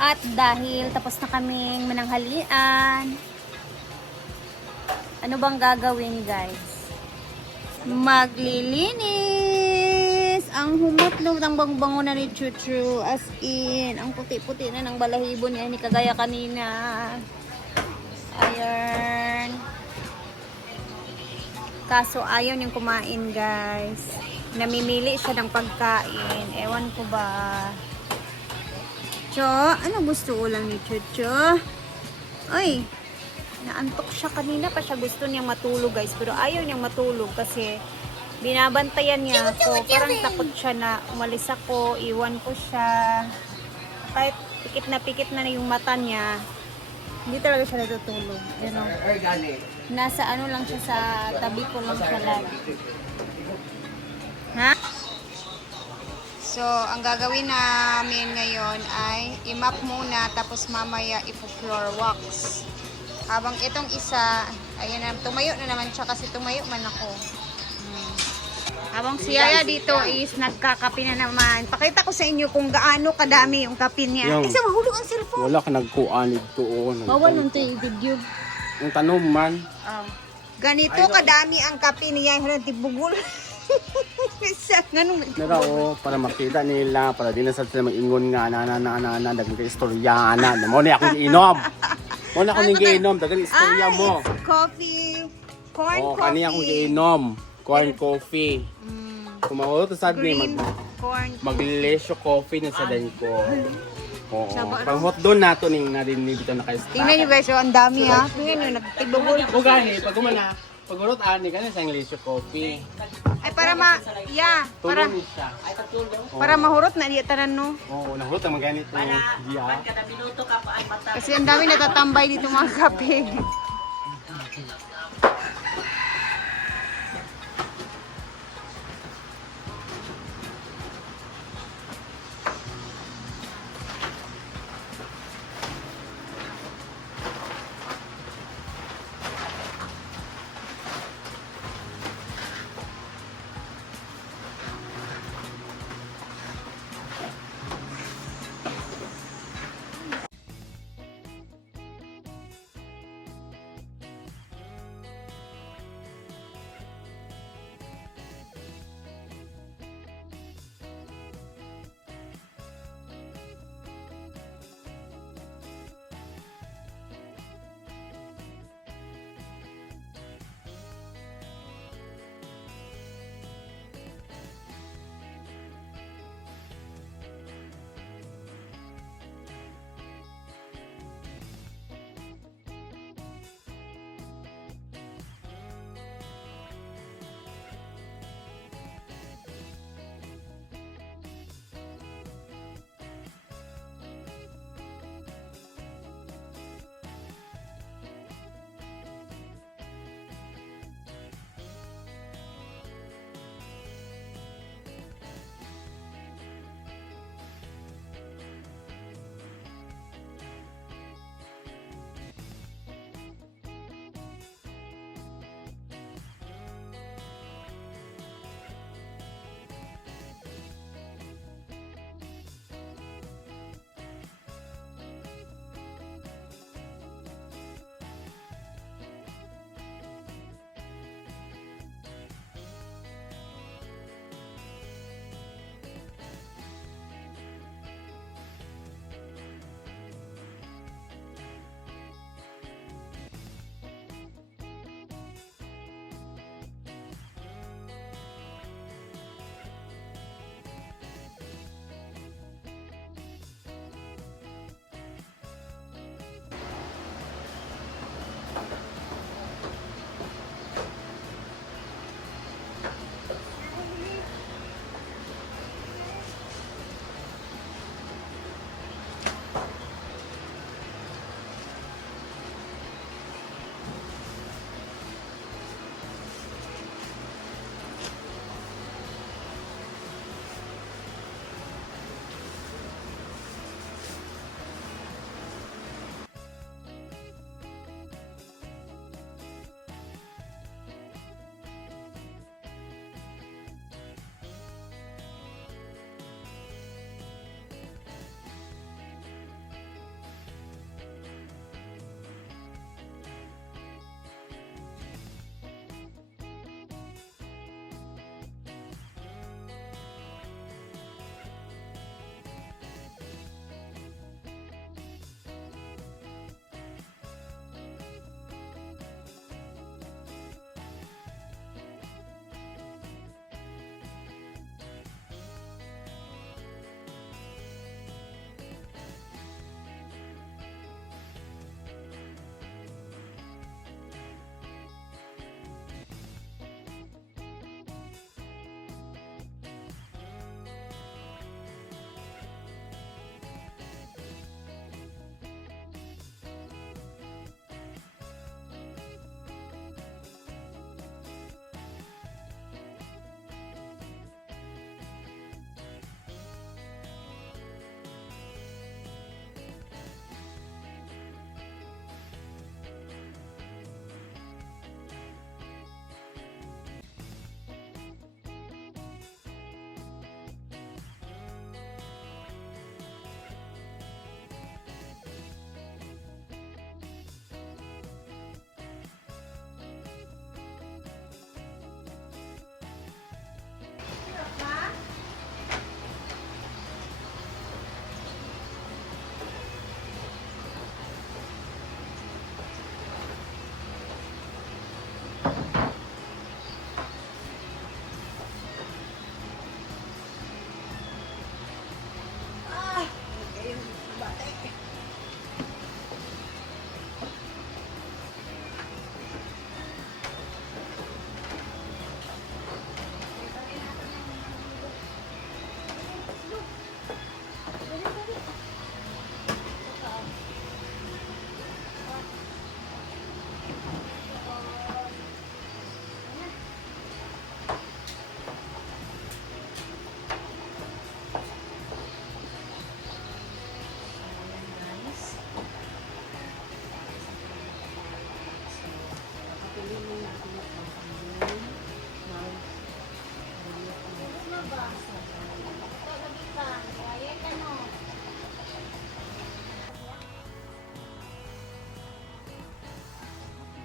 At dahil tapos na kaming mananghalian, ano bang gagawin guys? Maglilinis! Ang humot-lumot ng bango-bango na ni Chuchu. As in, ang puti-puti na ng balahibo niya ni kagaya kanina. Ayan. Kaso ayaw niyang kumain guys. Namimili siya ng pagkain. Ewan ko ba. Cho, ano gusto ulam ni Chuchu? Ay, naantok siya kanina pa siya. Gusto niyang matulog guys. Pero ayaw niyang matulog kasi binabantayan niya ako. Parang takot siya na umalis ako. Iwan ko siya. Kahit pikit na yung mata niya. Hindi talaga siya natutulog. You know? Nasa ano lang siya sa tabi ko lang siya lagi. Ha? So, ang gagawin namin ngayon ay i-map muna tapos mamaya ipo-floor wax. Habang itong isa, ayan na, tumayo na naman siya kasi tumayo man ako. Habang si Yaya dito is nagkakape na naman. Pakita ko sa inyo kung gaano kadami yung kape niya. Kasi mahulog ang cellphone. Wala ka nagkuanid doon. Bawal nung tayo video. Yung tanong man. Ganito kadami ang kape niya. Yung tibugol. Nara para makita nila, para di na sa sila mag-ingon nga, dagang ka istoryana. Mo na akong inom. Mo na akong inom, dagang istorya mo. Coffee. Corn coffee. Kani akong inom. Corn coffee. Kumawala to sad ni maglilesyo coffee na sa dan ko. Oo. Pang hot doon nato ning narinig dito na kayo. Tingnan niyo guys, ang dami ha. Tingnan niyo, nagtibugol. O gani, pag kumana, pagurot ani ka na sa English coffee. Ay para Tulong siya. para mahurot na diya tanan no. Oo, nahurot ang mga ganito. Kasi ang dami natatambay dito mga kape.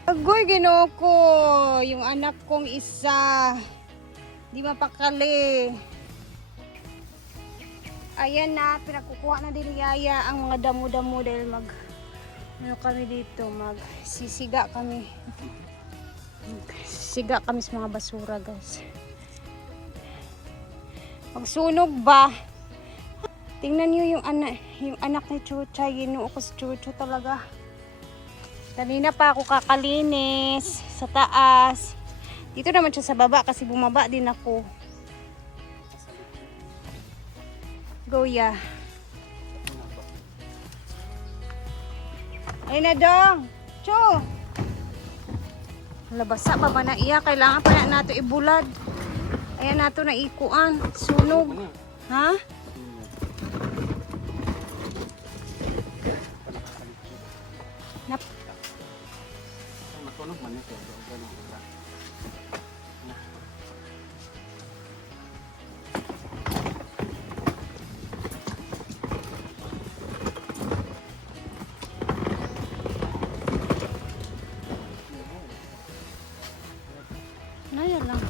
Agoy, Ginoo ko. Yung anak kong isa. Di mapakali. Ayan na, pinakukuha na din ni Yaya ang mga damo-damo dahil kami dito, sisiga kami. Sisiga kami sa mga basura, guys. Magsunog ba? Tingnan niyo yung anak ni Chucha, Ginoo ko si Chucho talaga. Kanina pa ako kakalinis sa taas. Dito naman siya sa baba kasi bumaba din ako. Go ya. Ay na dong. Cho. Labasa pa ba na iya? Kailangan pa na nato ibulad. Ayan nato na ikuan. Sunog. Ha? Nap. Matunog man ito. Naya lang.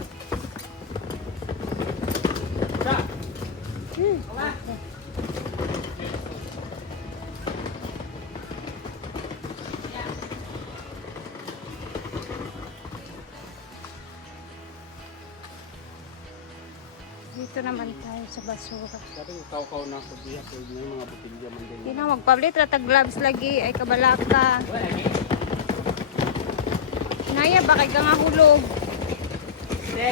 Dito naman tayo sa basura. Sabi ko, kaw-kaw na ako diya. Pwede na yung mga butilya man din. Hindi na magpablit. Ratag gloves lagi. Ay kabalaka. Naya ba kay nga hulog? Ay,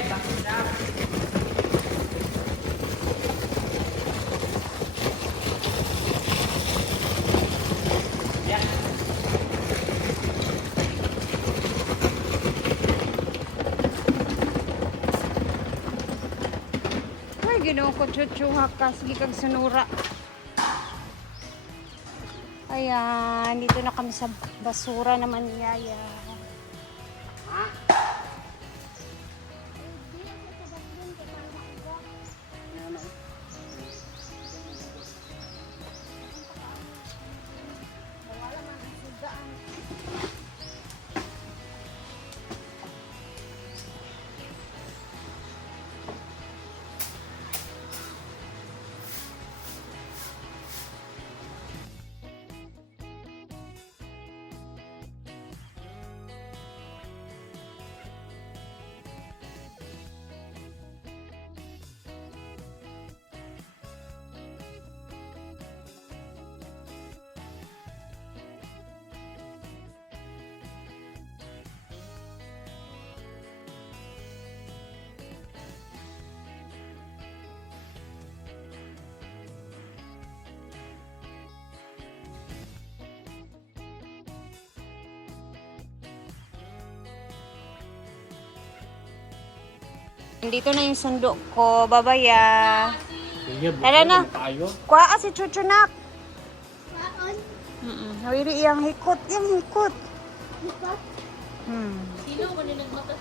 Ginoo ko, chuchuha ka. Sige kag sunura. Ayan, dito na kami sa basura naman ni Yaya. Dito na yung sundo ko, babaya. Tara na. Kuha si Chuchunak. Nawiri iyang hikot, Sino ba nagmatas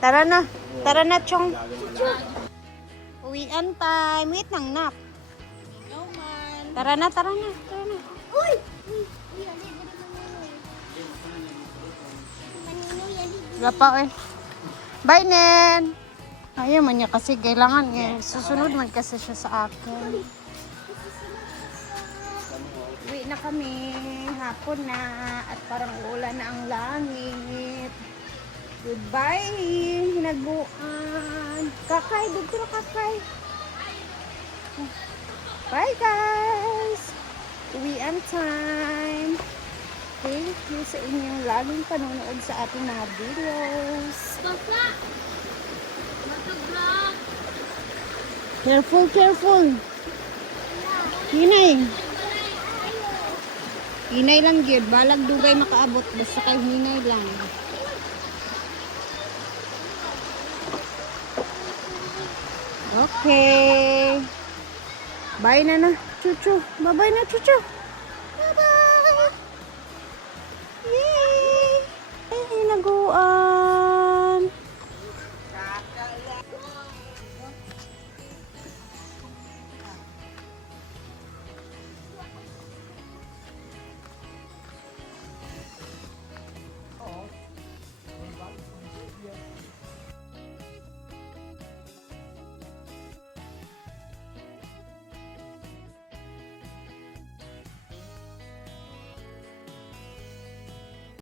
Tara na. Tara na, Chong. Uwian time. Wait lang, nak. No man. Tara na. Uy! Wala pa, eh. Bye, Nen. Ayaw man niya kasi kailangan eh. Susunod man kasi siya sa akin. Uwi na kami. Hapon na. At parang ulan na ang langit. Goodbye. Hinaguan. Kakay. Dito na kakay. Bye, guys. Uwian time. Thank you sa inyong laging panonood sa ating mga videos. Baka! Matagla! Careful. Hinay. Hinay lang gyud. Balag dugay makaabot. Basta kay hinay lang. Okay. Bye na. Chuchu. Bye-bye na, Chuchu. Bye-bye. Yay! Ay, naguan.